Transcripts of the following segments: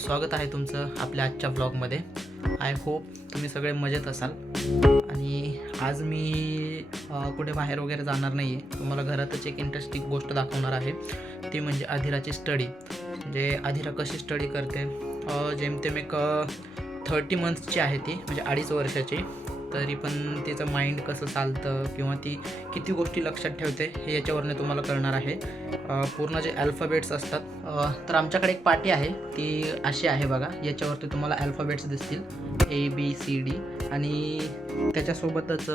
स्वागत आहे तुमचं आपल्या आजच्या ब्लॉगमध्ये. आय होप तुम्ही सगळे मजेत असाल. आणि आज मी कुठे बाहेर वगैरे जाणार नाही आहे. तुम्हाला घरातच एक इंटरेस्टिंग गोष्ट दाखवणार आहे, ती म्हणजे आधिराची स्टडी. म्हणजे आधिरा कशी स्टडी करते. जेमतेम एक 30 मंथ्सची आहे ती, म्हणजे 2.5 वर्षाची. तरी पण तिचं माइंड कसं चालतं किंवा ती किती गोष्टी लक्षात ठेवते हे याच्यावरनं तुम्हाला कळणार आहे. पूर्ण जे अल्फाबेट्स असतात, तर आमच्याकडे एक पाटी आहे, ती अशी आहे बघा. याच्यावरती तुम्हाला अल्फाबेट्स दिसतील ABCD, आणि त्याच्यासोबतच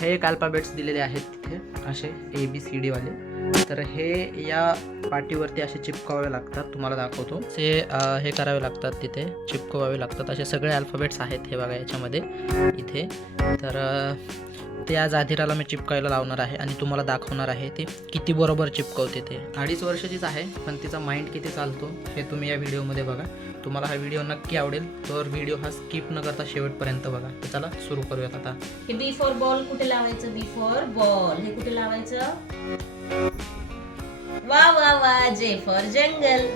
हे एक अल्फाबेट्स दिलेले आहेत तिथे असे ABCD वाले. तर हे या पाटीवरती असे चिपकावे लागतात. तुम्हाला दाखवतो. हे करावे लागतात, तिथे चिपकवावे लागतात. असे सगळे अल्फाबेट्स आहेत हे बघा याच्यामध्ये इथे. तर ते आज आधिराला मी चिपकायला लावणार आहे आणि तुम्हाला दाखवणार आहे ते किती बरोबर चिपकवते. ते 2.5 वर्षाचीच आहे, पण तिचा माइंड किती चालतो हे तुम्ही या व्हिडिओमध्ये बघा. तुम्हाला हा व्हिडिओ नक्की आवडेल, तर व्हिडिओ हा स्किप न करता शेवटपर्यंत बघा. तर चला सुरू करूयात आता. हे बी फॉर बॉल कुठे लावायचं? बी फॉर बॉल हे कुठे लावायचं? वा वा वा. जे फॉर जंगल.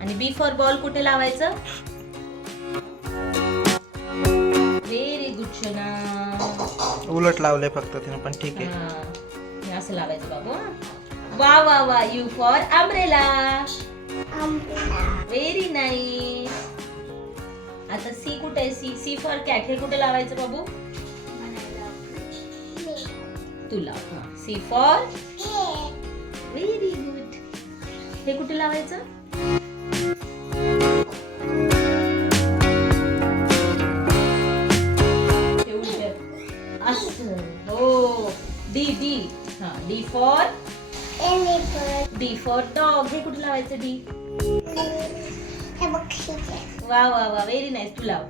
आणि बी फॉर बॉल कुठे लावायचं? व्हेरी गुड शोना. उलट लावलंय फक्त तिने, पण ठीक आहे. हे असं लावायचं बाबू. वा वा वा. You for umbrella. Very nice. आता सी कुठे आहे? सी फॉर कॅट हे कुठे लावायचं बाबू? तुला. C for very good. हे कुठे लावायचं? असं. हो. D D. हा. डी फॉर डॉग हे कुठे लावायचं? डी. वा वा वा. Very nice. तू लाव.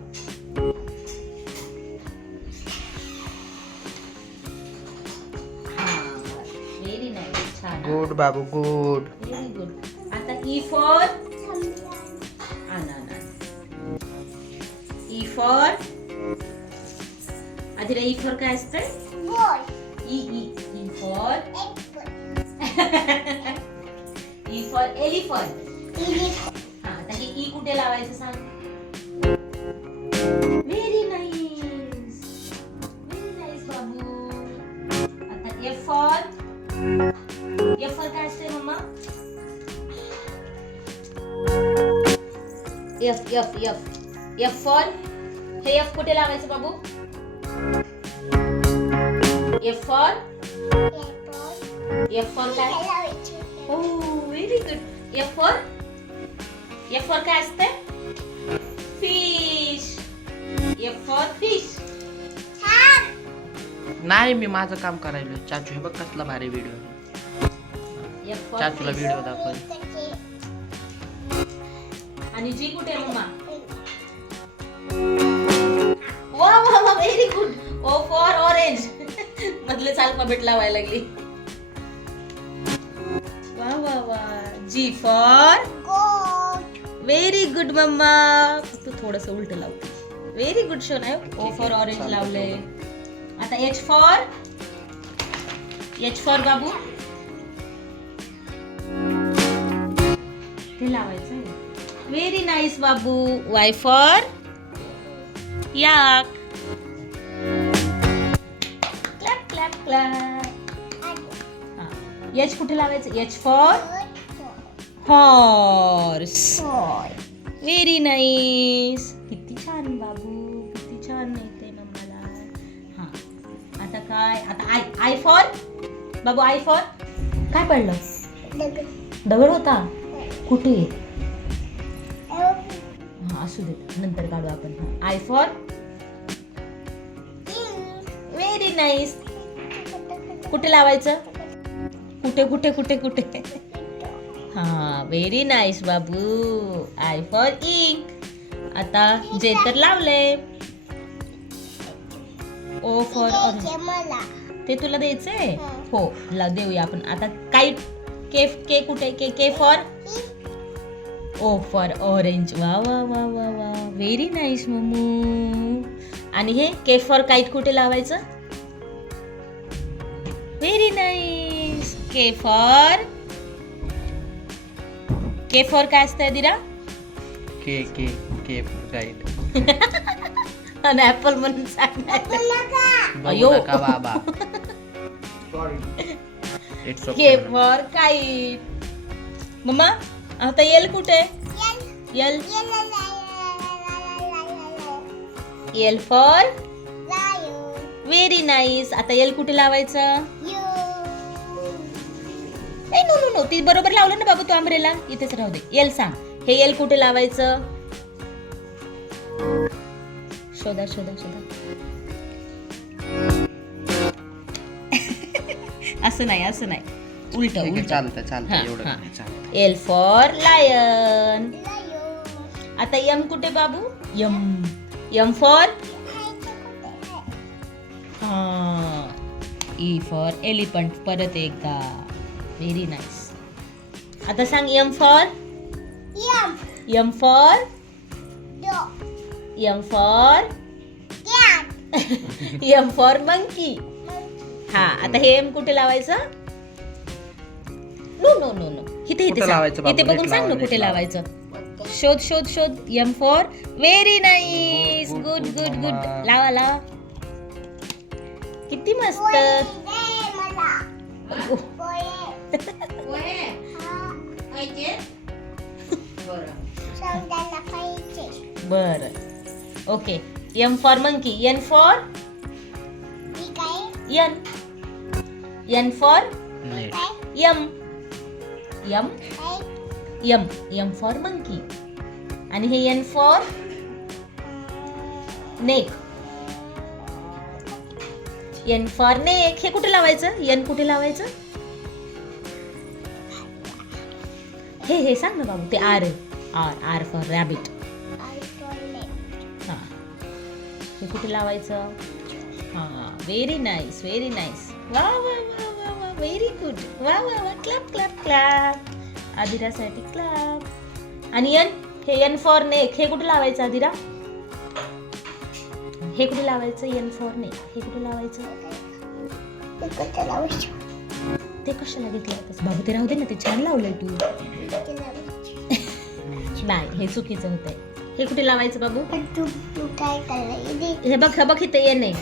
Very nice. छान. गुड बाबू, गुड. Very good. आता ई फॉर ई फॉर आधी ई फॉर काय असतं? E for E for elephant. हा. आता हे ई कुठे लावायचं सांग? Very nice. व्हेरी नाईस बाबू. आता एफ फॉर काय असते मम्मा? F F F F for. हे एफ कुठे लावायचं बाबू? एफ फॉर काय? हो. Very good. एफ फॉर काय असते? फिश. F for fish. नाही, मी माझं काम करायलो. चाचू हे बघ कसला भारी व्हिडिओ. चाचूला व्हिडिओ दाखव. आणि जी कुठे आहे मम्मा? वा वा वा. Very good. O for orange. मधलेच अल्फाबेट लावायला लागली. वा वा वा. जी फॉर व्हेरी गुड मम्मा. तू थोडस उलट लावते. Very good show. नाही, ओ फॉर ऑरेंज लावले. आता एच फॉर बाबू ते लावायचं. Very nice Babu. Y for yak. Clap clap clap. H कुठे लावायचं? H for horse. Very nice. किती छान बाबू, किती छान येते मम्माला. हा. आता काय? आता I for Babu. I for काय पडलं? दगड होता. कुठे? हा असू दे, नंतर काढू आपण. I for very nice. कुठे लावायचं? कुठे कुठे कुठे कुठे? हा. व्हेरी नाईस बाबू. I for ink. आता जे तर लावले. ओ फॉर ते तुला द्यायचंय? हो, देऊया आपण. आता काईट. के कुठे? K for O for orange. वा वा वा वा वा. व्हेरी नाईस मम्मू. आणि हे के फॉर काईट कुठे लावायचं? Very nice. K for K for काय असतंय दिरा? के के के गाईड. आणि ऍपल म्हणून सांगणार. बघू अयो. नका बाबा. It's K okay. For kite. मम्मा आता एल कुठे? L L for very nice. आता एल कुठे लावायचं? ए नो नो नो, ती बरोबर लावलं ना बाबू, तो अम्ब्रेला इथेच राहू दे. एल सांग, हे एल कुठे लावायचं? शोधा शोधा शोधा. असं नाही, असं नाही, उलट उलट. चालतं चालतं हा, एवढं हा. नाही, चालतं. L for lion. आता यम कुठे बाबू? M. M for E for elephant. परत एकदा. Very nice. आता सांग M for. M for. M for. M for monkey. हा, आता हे एम कुठे लावायचं? नो नो नो नो, इथे इथे कुठे सांग. लावायचं बाबू? इथे बघून नीट सांग ना लावा, कुठे नीट लावा. लावायचं. शोध शोध शोध. M for very nice. Good, good good, good good. mama. लावा लावा. किती मस्त. बर. Okay. M for monkey. N for यन. N for neat. M. M M. M for monkey. आणि हे N for neck. N for neck. हे कुठे लावायचं? एन कुठे लावायचं? हे सांग ना बाबू. ते आर आहे. आर. R for rabbit. हा, हे कुठे लावायचं? हा, व्हेरी नाईस, व्हेरी नाईस. वा वा वा वा वा, व्हेरी गुड. वा वा वा, क्लॅप क्लॅप क्लॅप. आदिरासाठी क्लॅप. आणि एन, हे एन फॉर नेक. हे कुठे लावायचं आदिरा? हे कुठे लावायचं? N for neck. हे कुठे लावायचं? ते कशाला घेतलं होतंस बाबू? ते राहू दे ना, ते छान लावलंय तू. नाही, हे चुकीचं होतंय. हे कुठे लावायचं बाबू? हे बघ, हे बघ, इथे एन आहे.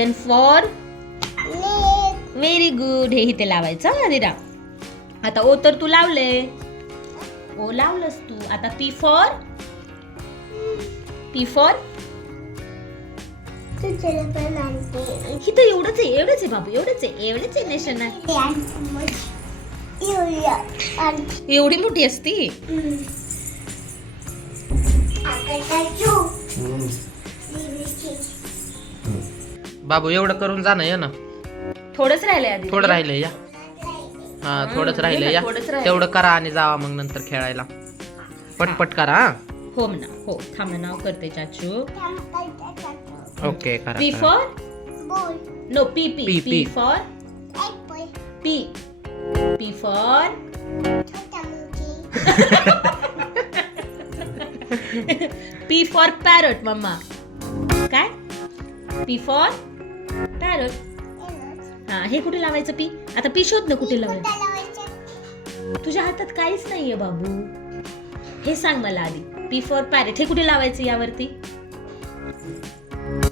N for very good. हे इथे लावायचं आदिरा. आता ओ तर तू लावले. ओ लावलंस तू. आता पी फॉर. P for. इथं एवढंच आहे, एवढंच आहे बाबू, एवढंच आहे, एवढंच आहे निशाणा. एवढी मोठी असती. बाबू एवढं करून जा ना, ये ना. थोडंच राहिलंय आधी. थोडं राहिलंय या. हा, थोडंच राहिलंय या. थोडंच राहिलंय. तेवढं करा आणि जावा मग नंतर खेळायला. पटपट करा. हा. हो म्हणा. हो, थांब ना, नाव करते चाचू. ओके करा. पी करा. For. No, P P. P, P P. For. P. P for. P for parrot मम्मा. काय? P for parrot. हा, हे कुठे लावायचं पी? आता पी शोध ना कुठे लावायचं. तुझ्या हातात काहीच नाहीये बाबू. हे सांग मला आधी. P for parrot. हे कुठे लावायचं यावरती?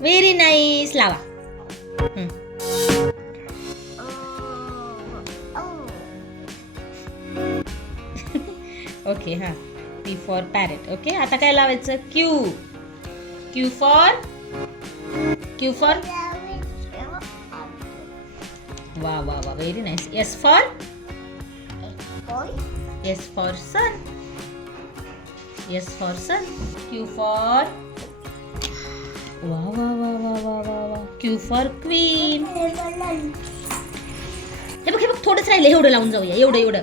Very nice. लावा. ओके. हा, पी फॉर पॅरेट. ओके, आता काय लावायचं? Q. Q for. Q for. वा वा वा, very nice. S for. S for sun. S for sun. Q for. वा वा वा वा वा वा वा. Q for queen. हे बघ, हे बघ, थोडंच राहिलं. एवढं लावून जाऊया. एवढं एवढं.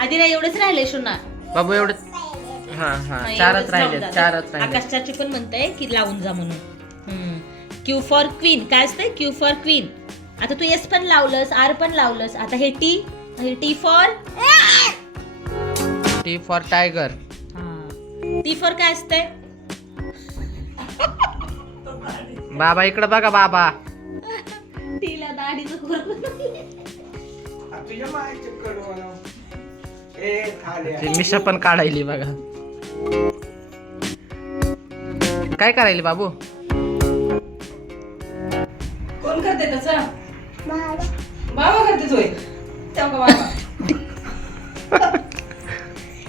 आधी नाही, एवढंच राहिले शोना. बाबू एवढं. हा हा, चारच राहिले, चारच राहिले. आकाश चाची पण म्हणताय की लावून जा म्हणून. Q for queen. काय असतंय? Q for queen. आता तू एस पण लावलंस, आर पण लावलंस. आता हे टी. हे T for. T for tiger. T for काय असतंय? बाबा इकडे बघा बाबा. तिला दाढीचं खोर ती मिशा पण काढायली बघा. काय करायली बाबू? कोण करते तसं? बाबा करते तोय.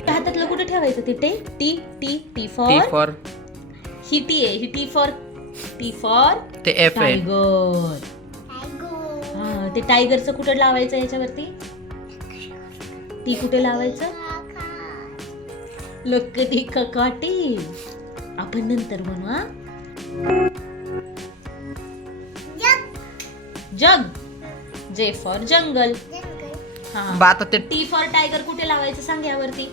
हातातलं कुठे ठेवायचं ते T T T T for he T आहे. ही टी फॉर ते एफ आहे. टायगर. हा ते टायगरचं कुठे लावायचं याच्यावरती? टी कुठे लावायचं? लक्कटी ककाटी. आपण नंतर म्हणू. हा जग. जे फॉर जंगल. हा आता ते टी फॉर टायगर कुठे लावायचं सांग यावरती.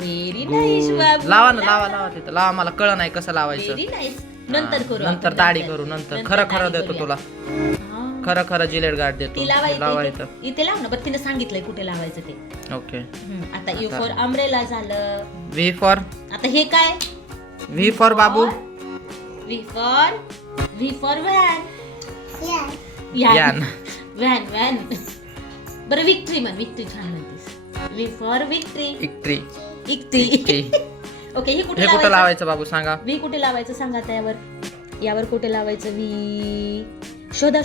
व्हेरी नाईस बाबू. लावा ना, लावा तिथं लावा. मला कळ नाही कसं लावायचं. Very nice. नंतर करू. नंतर दाढी करू. नंतर खरं देतो तुला. खरं जिलेट गार्ड देतो. ती लावायचं इथे लाव ना. बरं तिने सांगितलंय कुठे लावायचं ते. ओके. आता यू फॉर अम्ब्रेला झालं. V for. आता हे काय? व्ही फॉर बाबू. V for van. व्हॅन. बरं विक्ट्री म्हण. विक्ट्री छान म्हणतेस. V for victory. इक्ट्री. ओके. हे कुठे लावायचं बाबू सांगा. व्ही कुठे लावायचं सांगा. यावर कुठे लावायचं? व्ही शोधा.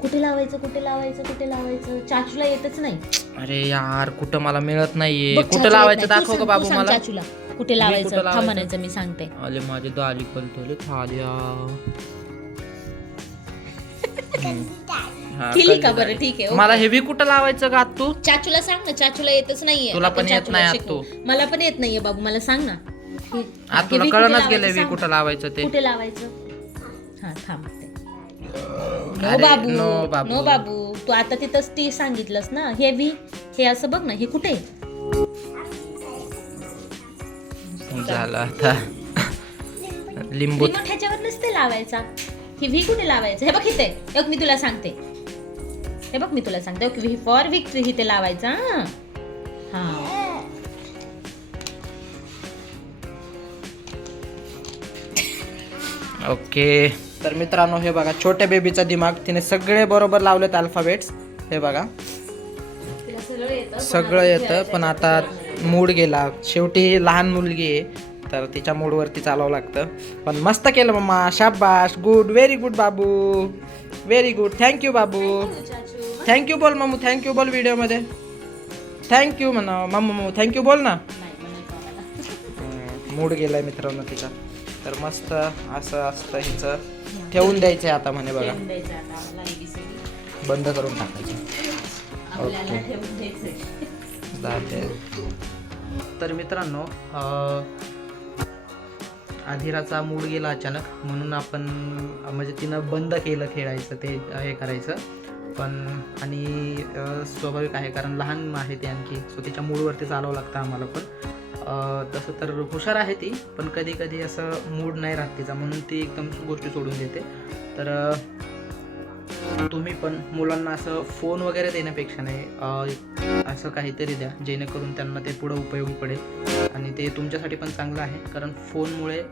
कुठे लावायचं? चाचूला येतच नाही. अरे यार कुठं मला मिळत नाहीये. कुठं लावायचं दाखव का बाबू मला. चाचूला कुठे लावायचं थांबायचं मी सांगते. अरे माझे दाली कलतोले खाल्या. केली का? बरं ठीक आहे. मला हेवी कुठं लावायचं का तू? चाचूला सांग ना. चाचूला येतच नाहीये. तुला पण येत नाही तू. मला पण येत नाहीये बाबू. मला सांग ना. आता तुला कळणच गेलं हेवी कुठं लावायचं ते. कुठे लावायचं? हा थांब. नो बाबू. तू आता तिथंच ती सांगितलंस ना. हेवी हे असं बघ ना. हे कुठे झालं आता. लिंबू ह्याच्यावर नसते लावायचा. हे व्ही कुठे लावायचं? हे बघ इथे. एक मी तुला सांगते. व्ही फॉर विक्ट्री इथे लावायचा. हा ओके. तर मित्रांनो हे बघा छोट्या बेबीचा दिमाग. तिने सगळे बरोबर लावलेत अल्फाबेट्स. हे बघा सगळं येतं. पण आता मूड गेला. शेवटी लहान मुलगी आहे तर तिच्या मूडवरती चालावं लागतं. पण मस्त केलं मम्मा. शाबाश. गुड. व्हेरी गुड बाबू. Very good. थँक्यू बाबू. थँक्यू बोल मम्मू. थँक्यू बोल व्हिडिओमध्ये. थँक्यू म्हणा मम्मू. थँक्यू बोल ना. मूड गेलाय मित्रांनो तिचा. तर मस्त असं असतं हिचं. ठेवून द्यायचंय आता म्हणे बघा. बंद करून टाकायचं. तर मित्रांनो आधिराचा मूड गेला अचानक म्हणून आपण म्हणजे तिनं बंद केलं खेळायचं ते हे करायचं. पण आणि स्वाभाविक आहे कारण लहान आहे ती आणखी. सो तिच्या मूडवरती चालावं लागतं आम्हाला पण. तसं तर हुशार आहे ती पण कधी कधी असं मूड नाही राहत तिचा म्हणून ती एकदम गोष्टी सोडून देते. तर तुम्ही पण मुलांना असं फोन वगैरे देण्यापेक्षा नाही असं काहीतरी द्या जेणेकरून त्यांना ते पुढं उपयोगी पडेल आणि ते तुमच्यासाठी पण चांगलं आहे. कारण फोनमुळे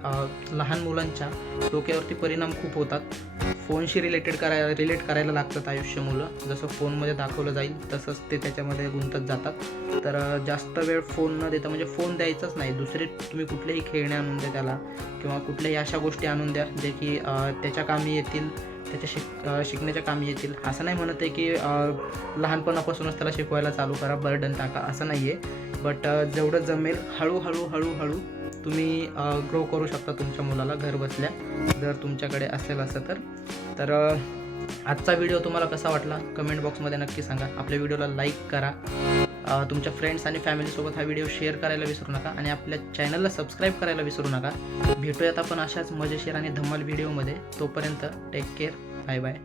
लहान मुलांच्या डोक्यावरती परिणाम खूप होतात. फोनशी रिलेट करायला लागतात आयुष्य मुलं. जसं फोनमध्ये दाखवलं जाईल तसंच ते त्याच्यामध्ये गुंतत जातात. तर जास्त वेळ फोन न देता म्हणजे फोन द्यायचाच नाही. दुसरे तुम्ही कुठलेही खेळणे आणून द्या त्याला किंवा कुठल्याही अशा गोष्टी आणून द्या जे की त्याच्या कामी येतील. त्याच्या शिकण्याच्या कामी येतील. असं नाही म्हणत आहे की लहानपणापासूनच त्याला शिकवायला चालू करा बर्डन टाका असं नाही आहे. बट जेवढं जमेल हळूहळू तुम्ही ग्रो करू शकता तुमच्या मुलाला घर बसल्या जर तुमच्याकडे असेल असं तर आजचा व्हिडिओ तुम्हाला कसा वाटला कमेंट बॉक्समध्ये नक्की सांगा. आपल्या व्हिडिओला लाईक करा. तुमच्या फ्रेंड्स आणि फॅमिलीसोबत हा व्हिडिओ शेअर करायला विसरू नका आणि आपल्या चॅनलला सबस्क्राईब करायला विसरू नका. भेटूयात आपण अशाच मजेशीर आणि धमाल व्हिडिओमध्ये. तोपर्यंत टेक केअर. Bye bye.